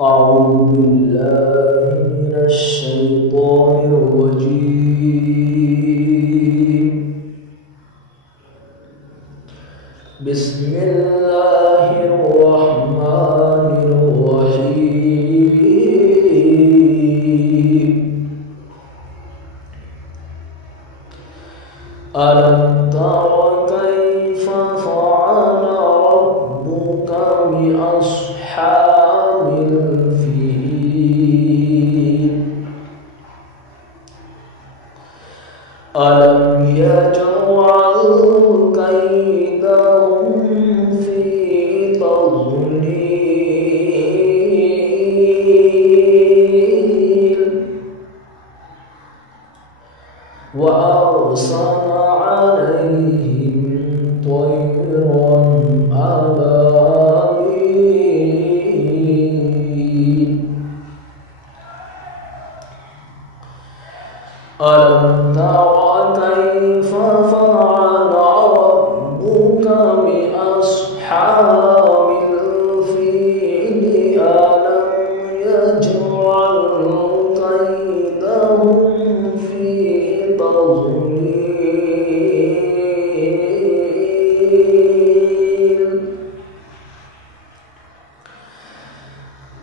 أعوذ بالله من الشيطان الرجيم. بسم الله الرحمن الرحيم. ألم تر كيف فعل ربك بأصحاب الفيل؟ ألم يجعل كيدهم في تضليل وأرسل عليهم طيرا أبابيل. ألم تر كيف فعل ربك بأصحاب الفيل؟ ألم يجعل كيدهم في تضليل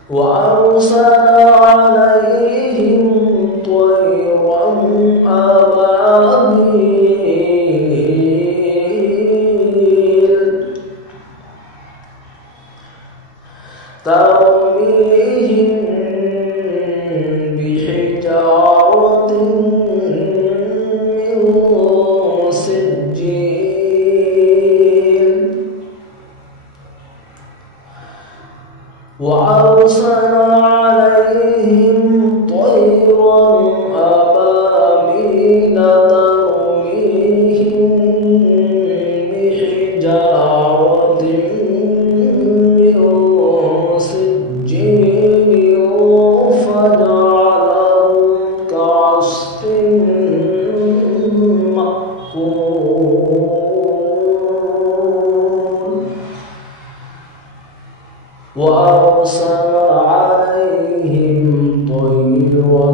وأرسل عليهم طيرا أبابيل ترميهم بحجارة من سجيل وأرسل عليهم طيرا أبابيل ترميهم بحجارة من سجيل فجعلهم كعصف مأكول. وأرسل عليهم طيرا